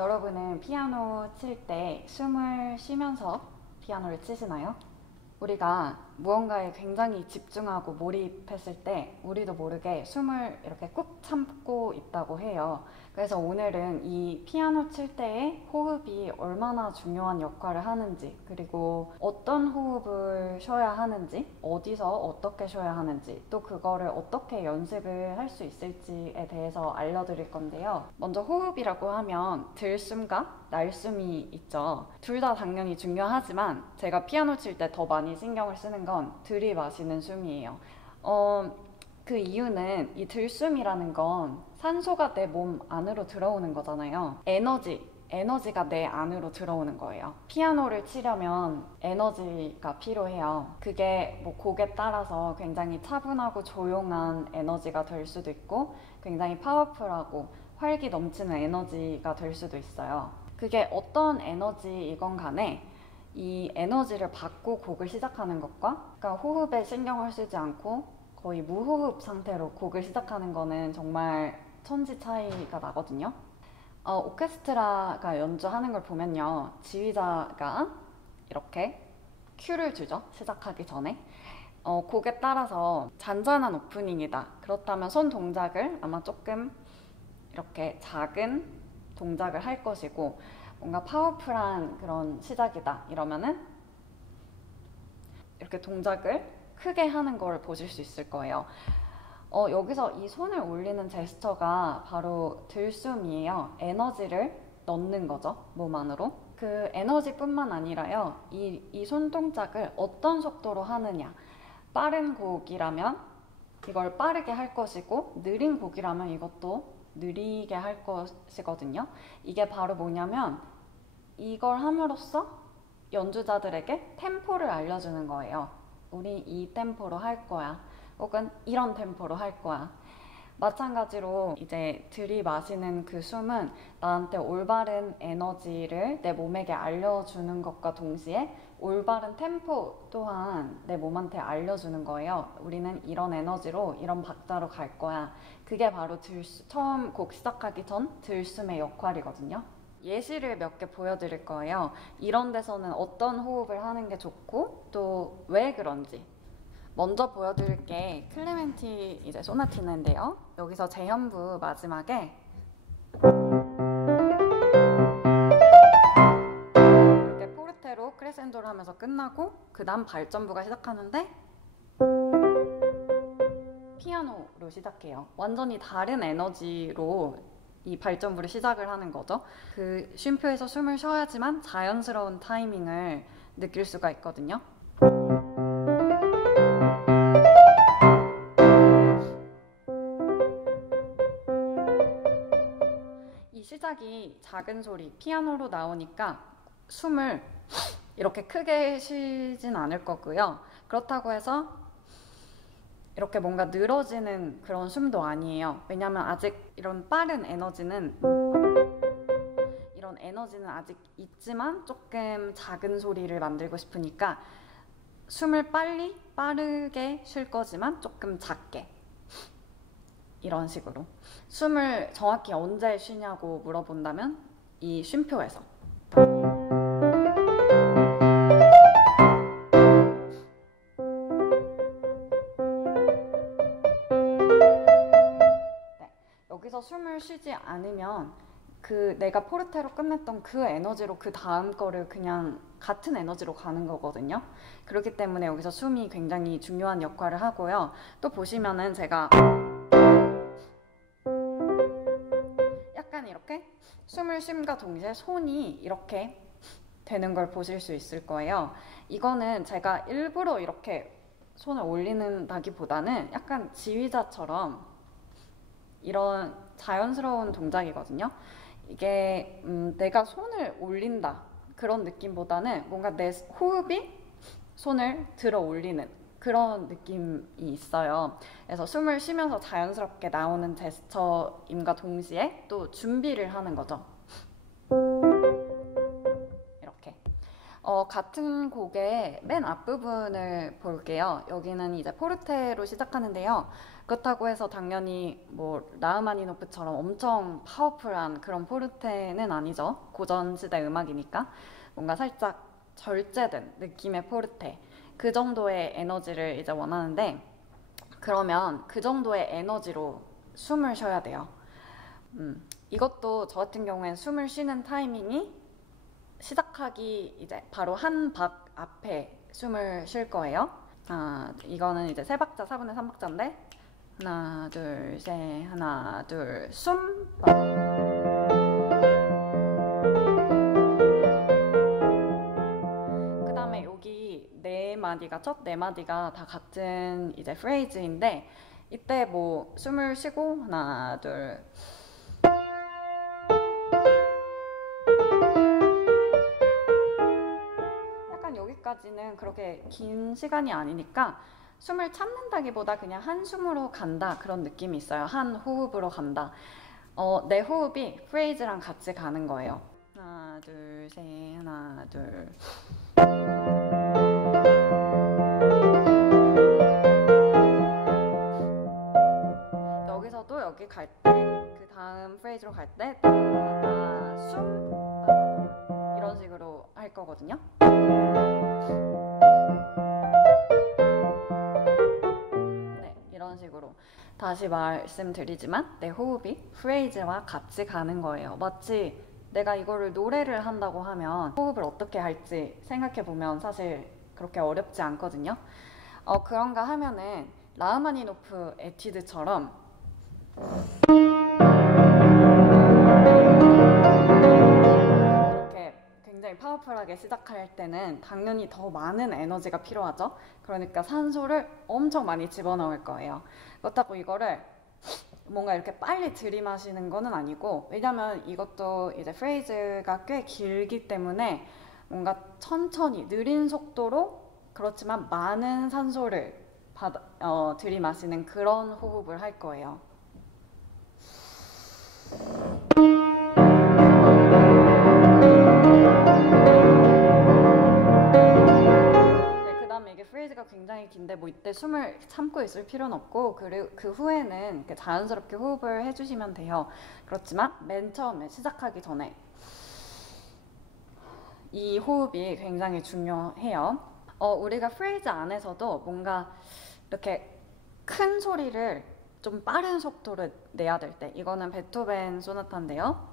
여러분은 피아노 칠 때 숨을 쉬면서 피아노를 치시나요? 우리가 무언가에 굉장히 집중하고 몰입했을 때 우리도 모르게 숨을 이렇게 꾹 참고 있다고 해요. 그래서 오늘은 이 피아노 칠 때의 호흡이 얼마나 중요한 역할을 하는지, 그리고 어떤 호흡을 쉬어야 하는지, 어디서 어떻게 쉬어야 하는지, 또 그거를 어떻게 연습을 할 수 있을지에 대해서 알려드릴 건데요. 먼저 호흡이라고 하면 들숨과 날숨이 있죠. 둘 다 당연히 중요하지만 제가 피아노 칠 때 더 많이 신경을 쓰는 건 들이마시는 숨이에요. 그 이유는 이 들숨이라는 건 산소가 내 몸 안으로 들어오는 거잖아요. 에너지가 내 안으로 들어오는 거예요. 피아노를 치려면 에너지가 필요해요. 그게 뭐 곡에 따라서 굉장히 차분하고 조용한 에너지가 될 수도 있고 굉장히 파워풀하고 활기 넘치는 에너지가 될 수도 있어요. 그게 어떤 에너지이건 간에 이 에너지를 받고 곡을 시작하는 것과, 그러니까 호흡에 신경을 쓰지 않고 거의 무호흡 상태로 곡을 시작하는 거는 정말 천지 차이가 나거든요. 오케스트라가 연주하는 걸 보면요, 지휘자가 이렇게 큐를 주죠. 시작하기 전에 곡에 따라서 잔잔한 오프닝이다, 그렇다면 손 동작을 아마 조금 이렇게 작은 동작을 할 것이고, 뭔가 파워풀한 그런 시작이다 이러면은 이렇게 동작을 크게 하는 걸 보실 수 있을 거예요. 여기서 이 손을 올리는 제스처가 바로 들숨이에요. 에너지를 넣는 거죠, 몸 안으로. 그 에너지뿐만 아니라요, 이 손동작을 어떤 속도로 하느냐. 빠른 곡이라면 이걸 빠르게 할 것이고, 느린 곡이라면 이것도 느리게 할 것이거든요. 이게 바로 뭐냐면, 이걸 함으로써 연주자들에게 템포를 알려주는 거예요. 우리 이 템포로 할 거야, 혹은 이런 템포로 할 거야. 마찬가지로 이제 들이마시는 그 숨은 나한테 올바른 에너지를 내 몸에게 알려주는 것과 동시에 올바른 템포 또한 내 몸한테 알려주는 거예요. 우리는 이런 에너지로 이런 박자로 갈 거야. 그게 바로 처음 곡 시작하기 전 들숨의 역할이거든요. 예시를 몇 개 보여드릴 거예요. 이런 데서는 어떤 호흡을 하는 게 좋고 또 왜 그런지. 먼저 보여드릴 게 클레멘티 이제 소나티인데요. 여기서 제현부 마지막에 이렇게 포르테로 크레센도를 하면서 끝나고, 그 다음 발전부가 시작하는데 피아노로 시작해요. 완전히 다른 에너지로 이 발전부를 시작을 하는 거죠. 그 쉼표에서 숨을 쉬어야지만 자연스러운 타이밍을 느낄 수가 있거든요. 이 시작이 작은 소리, 피아노로 나오니까 숨을 이렇게 크게 쉬진 않을 거고요. 그렇다고 해서 이렇게 뭔가 늘어지는 그런 숨도 아니에요. 왜냐면 아직 이런 에너지는 아직 있지만 조금 작은 소리를 만들고 싶으니까 숨을 빠르게 쉴 거지만 조금 작게, 이런 식으로. 숨을 정확히 언제 쉬냐고 물어본다면 이 쉼표에서. 여기서 숨을 쉬지 않으면 내가 포르테로 끝냈던 그 에너지로 그 다음 거를 그냥 같은 에너지로 가는 거거든요. 그렇기 때문에 여기서 숨이 굉장히 중요한 역할을 하고요. 또 보시면은 제가 약간 이렇게 숨을 쉼과 동시에 손이 이렇게 되는 걸 보실 수 있을 거예요. 이거는 제가 일부러 이렇게 손을 올리는다기보다는 약간 지휘자처럼 이런 자연스러운 동작이거든요. 이게 내가 손을 올린다 그런 느낌보다는 뭔가 내 호흡이 손을 들어 올리는 그런 느낌이 있어요. 그래서 숨을 쉬면서 자연스럽게 나오는 제스처임과 동시에 또 준비를 하는 거죠. 이렇게. 같은 곡의 맨 앞부분을 볼게요. 여기는 이제 포르테로 시작하는데요. 그렇다고 해서 당연히 뭐 라흐마니노프처럼 엄청 파워풀한 그런 포르테는 아니죠. 고전시대 음악이니까 뭔가 살짝 절제된 느낌의 포르테, 그 정도의 에너지를 이제 원하는데, 그러면 그 정도의 에너지로 숨을 쉬어야 돼요. 이것도 저 같은 경우엔 숨을 쉬는 타이밍이 시작하기 이제 바로 한 박 앞에 숨을 쉴 거예요. 이거는 이제 3박자 4분의 3박자인데, 하나 둘 셋, 하나 둘 숨. 그 다음에 여기 네 마디가, 첫 네 마디가 다 같은 이제 프레이즈인데, 이때 뭐 숨을 쉬고 하나 둘, 약간 여기까지는 그렇게 긴 시간이 아니니까 숨을 참는다기보다 그냥 한숨으로 간다, 그런 느낌이 있어요. 한 호흡으로 간다. 내 호흡이 프레이즈랑 같이 가는 거예요. 하나 둘 셋, 하나 둘. 여기서도 여기 갈 때, 그 다음 프레이즈로 갈 때 숨, 이런 식으로 할 거거든요. 네, 이런 식으로. 다시 말씀드리지만 내 호흡이 프레이즈와 같이 가는 거예요. 마치 내가 이거를 노래를 한다고 하면 호흡을 어떻게 할지 생각해보면 사실 그렇게 어렵지 않거든요. 그런가 하면은 라흐마니노프 에튜드처럼 이렇게 굉장히 파워풀하게 시작할 때는 당연히 더 많은 에너지가 필요하죠. 그러니까 산소를 엄청 많이 집어넣을 거예요. 그렇다고 이거를 뭔가 이렇게 빨리 들이마시는 거는 아니고, 왜냐면 이것도 이제 프레이즈가 꽤 길기 때문에 뭔가 천천히 느린 속도로, 그렇지만 많은 산소를 들이마시는 그런 호흡을 할 거예요. 네, 그 다음에 이게 프레이즈가 굉장히 긴데 뭐 이때 숨을 참고 있을 필요는 없고, 그리고 그 후에는 이렇게 자연스럽게 호흡을 해주시면 돼요. 그렇지만 맨 처음에 시작하기 전에 이 호흡이 굉장히 중요해요. 우리가 프레이즈 안에서도 뭔가 이렇게 큰 소리를 좀 빠른 속도로 내야 될 때, 이거는 베토벤 소나타인데요.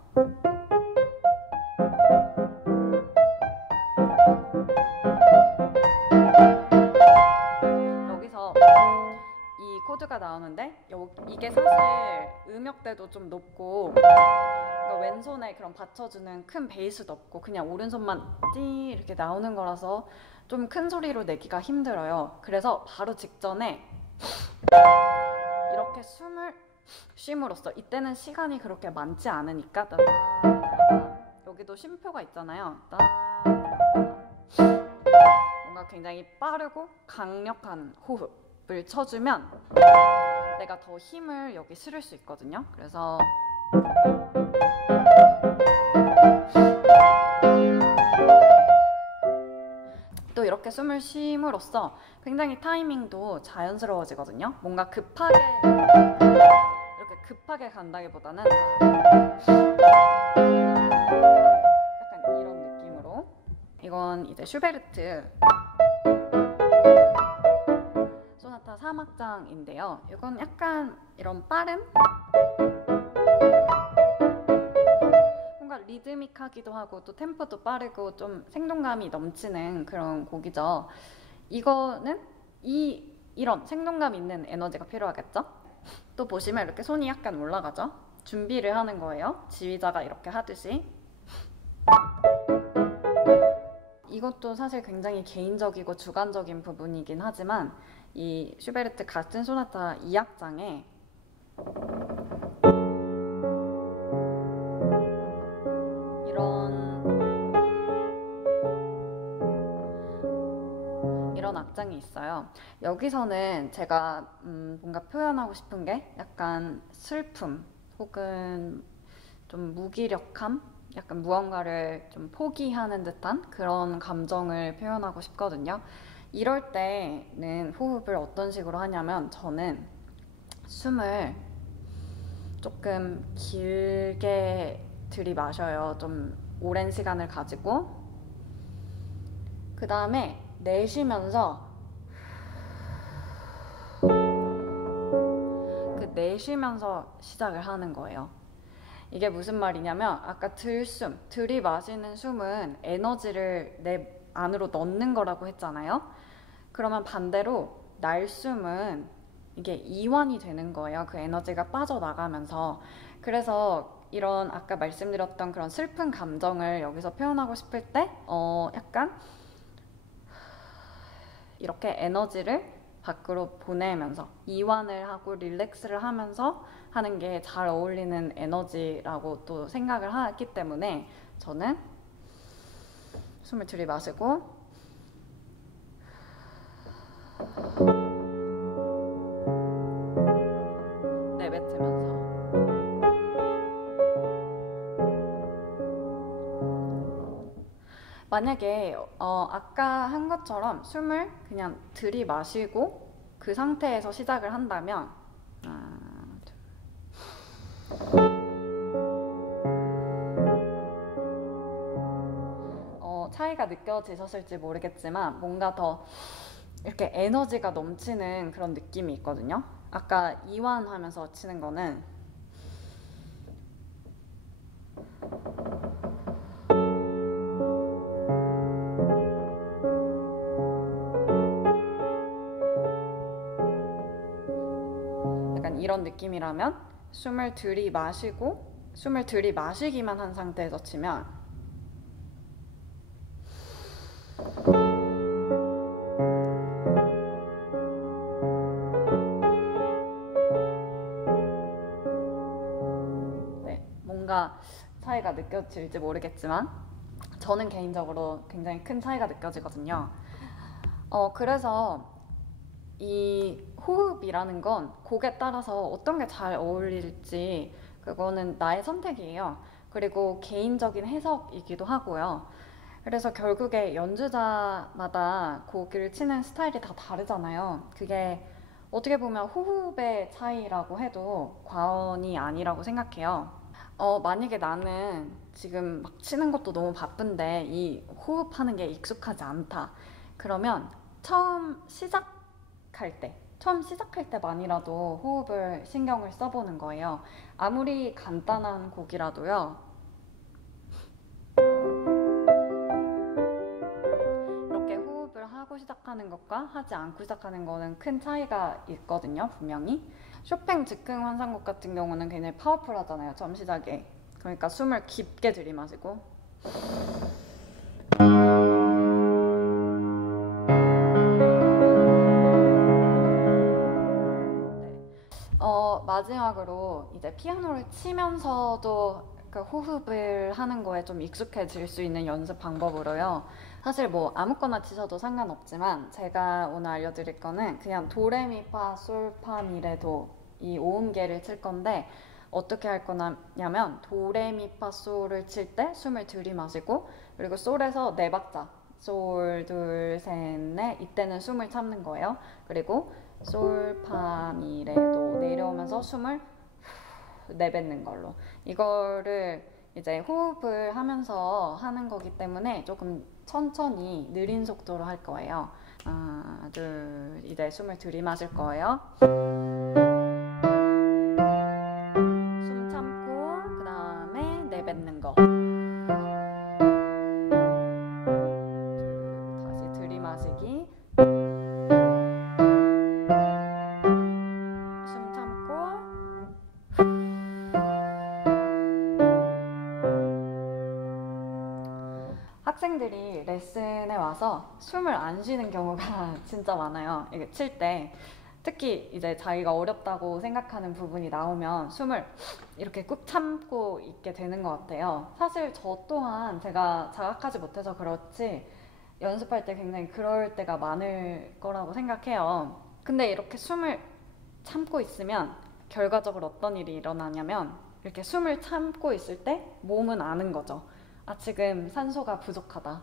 여기서 이 코드가 나오는데 이게 사실 음역대도 좀 높고, 그러니까 왼손에 그런 받쳐주는 큰 베이스도 없고 그냥 오른손만 띠 이렇게 나오는 거라서 좀 큰 소리로 내기가 힘들어요. 그래서 바로 직전에 이렇게 숨을 쉼으로써, 이때는 시간이 그렇게 많지 않으니까 여기도 쉼표가 있잖아요. 뭔가 굉장히 빠르고 강력한 호흡을 쳐주면 내가 더 힘을 여기 실을 수 있거든요. 그래서 또 이렇게 숨을 쉼으로써 굉장히 타이밍도 자연스러워지거든요. 뭔가 이렇게 급하게 간다기보다는 약간 이런 느낌으로. 이건 이제 슈베르트 소나타 3악장인데요. 이건 약간 이런 빠른, 뭔가 리드믹하기도 하고 또 템포도 빠르고 좀 생동감이 넘치는 그런 곡이죠. 이거는 이런 생동감 있는 에너지가 필요하겠죠? 또 보시면 이렇게 손이 약간 올라가죠? 준비를 하는 거예요. 지휘자가 이렇게 하듯이. 이것도 사실 굉장히 개인적이고 주관적인 부분이긴 하지만 이 슈베르트 같은 소나타 2악장에 이런 악장이 있어요. 여기서는 제가 뭔가 표현하고 싶은 게 약간 슬픔 혹은 좀 무기력함, 약간 무언가를 좀 포기하는 듯한 그런 감정을 표현하고 싶거든요. 이럴 때는 호흡을 어떤 식으로 하냐면, 저는 숨을 조금 길게 들이마셔요. 좀 오랜 시간을 가지고. 그 다음에 내쉬면서 시작을 하는 거예요. 이게 무슨 말이냐면 아까 들이마시는 숨은 에너지를 내 안으로 넣는 거라고 했잖아요. 그러면 반대로 날숨은 이게 이완이 되는 거예요. 그 에너지가 빠져나가면서. 그래서 이런 아까 말씀드렸던 그런 슬픈 감정을 여기서 표현하고 싶을 때 약간 이렇게 에너지를 밖으로 보내면서 이완을 하고 릴렉스를 하면서 하는 게 잘 어울리는 에너지라고 또 생각을 하기 때문에 저는 숨을 들이마시고 내뱉으면서 만약에 아까 한 것처럼 숨을 그냥 들이마시고 그 상태에서 시작을 한다면 차이가 느껴지셨을지 모르겠지만 뭔가 더 이렇게 에너지가 넘치는 그런 느낌이 있거든요. 아까 이완하면서 치는 거는 약간 이런 느낌이라면 숨을 들이마시기만 한 상태에서 치면 뭔가 차이가 느껴질지 모르겠지만 저는 개인적으로 굉장히 큰 차이가 느껴지거든요. 그래서 이 호흡이라는 건 곡에 따라서 어떤 게 잘 어울릴지 그거는 나의 선택이에요. 그리고 개인적인 해석이기도 하고요. 그래서 결국에 연주자마다 곡을 치는 스타일이 다 다르잖아요. 그게 어떻게 보면 호흡의 차이라고 해도 과언이 아니라고 생각해요. 만약에 나는 지금 막 치는 것도 너무 바쁜데 이 호흡하는 게 익숙하지 않다. 그러면 처음 시작할 때만이라도 호흡을 신경을 써보는 거예요. 아무리 간단한 곡이라도요. 이렇게 호흡을 하고 시작하는 것과 하지 않고 시작하는 거는 큰 차이가 있거든요, 분명히. 쇼팽 즉흥 환상곡 같은 경우는 굉장히 파워풀하잖아요, 처음 시작에. 그러니까 숨을 깊게 들이마시고 마지막으로 이제 피아노를 치면서도 그 호흡을 하는 거에 좀 익숙해질 수 있는 연습 방법으로요. 사실 뭐 아무거나 치셔도 상관없지만 제가 오늘 알려드릴 거는 그냥 도레미파솔파미레도 이 5음계를 칠 건데 어떻게 할 거냐면 도레미파솔을 칠 때 숨을 들이마시고 그리고 솔에서 네 박자 솔, 둘, 셋, 넷 이때는 숨을 참는 거예요. 그리고 솔, 파, 미, 레, 도 내려오면서 숨을 내뱉는 걸로 이거를 이제 호흡을 하면서 하는 거기 때문에 조금 천천히 느린 속도로 할 거예요. 하나, 둘, 이제 숨을 들이마실 거예요. 숨 참고 그 다음에 내뱉는 거. 다시 들이마시기. 숨 참고 학생들이 레슨에 와서 숨을 안 쉬는 경우가 진짜 많아요. 이게 칠 때 특히 이제 자기가 어렵다고 생각하는 부분이 나오면 숨을 이렇게 꾹 참고 있게 되는 것 같아요. 사실 저 또한 제가 자각하지 못해서 그렇지 연습할 때 굉장히 그럴 때가 많을 거라고 생각해요. 근데 이렇게 숨을 참고 있으면 결과적으로 어떤 일이 일어나냐면 이렇게 숨을 참고 있을 때 몸은 아는 거죠. 아, 지금 산소가 부족하다.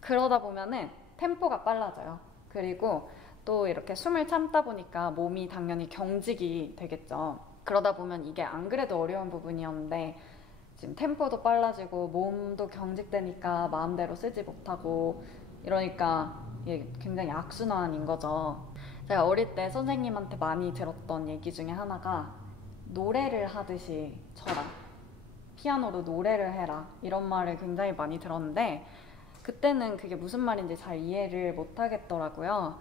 그러다 보면은 템포가 빨라져요. 그리고 또 이렇게 숨을 참다 보니까 몸이 당연히 경직이 되겠죠. 그러다 보면 이게 안 그래도 어려운 부분이었는데 지금 템포도 빨라지고 몸도 경직되니까 마음대로 쓰지 못하고 이러니까 이게 굉장히 악순환인 거죠. 제가 어릴 때 선생님한테 많이 들었던 얘기 중에 하나가 노래를 하듯이 쳐라. 피아노로 노래를 해라. 이런 말을 굉장히 많이 들었는데 그때는 그게 무슨 말인지 잘 이해를 못 하겠더라고요.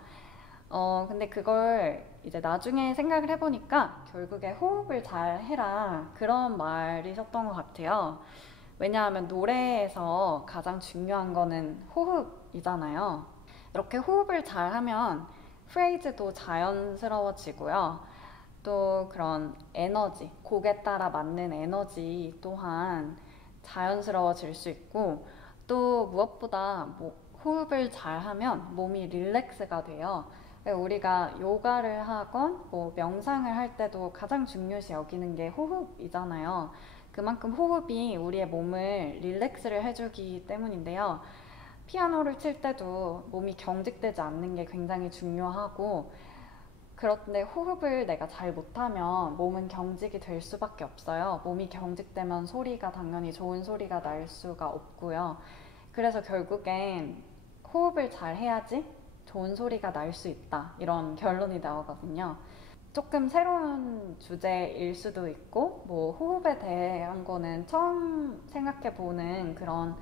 근데 그걸 이제 나중에 생각을 해보니까 결국에 호흡을 잘 해라. 그런 말이셨던 것 같아요. 왜냐하면 노래에서 가장 중요한 거는 호흡이잖아요. 이렇게 호흡을 잘 하면 프레이즈도 자연스러워지고요. 또 그런 에너지, 곡에 따라 맞는 에너지 또한 자연스러워질 수 있고 또 무엇보다 호흡을 잘 하면 몸이 릴렉스가 돼요. 우리가 요가를 하건 뭐 명상을 할 때도 가장 중요시 여기는 게 호흡이잖아요. 그만큼 호흡이 우리의 몸을 릴렉스를 해주기 때문인데요. 피아노를 칠 때도 몸이 경직되지 않는 게 굉장히 중요하고 그런데 호흡을 내가 잘 못하면 몸은 경직이 될 수밖에 없어요. 몸이 경직되면 소리가 당연히 좋은 소리가 날 수가 없고요. 그래서 결국엔 호흡을 잘 해야지 좋은 소리가 날 수 있다. 이런 결론이 나오거든요. 조금 새로운 주제일 수도 있고 뭐 호흡에 대한 거는 처음 생각해보는 그런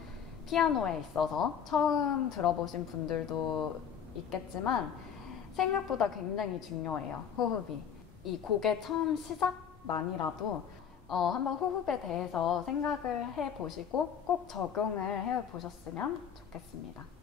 피아노에 있어서 처음 들어보신 분들도 있겠지만 생각보다 굉장히 중요해요. 호흡이. 이 곡의 처음 시작만이라도 한번 호흡에 대해서 생각을 해보시고 꼭 적용을 해보셨으면 좋겠습니다.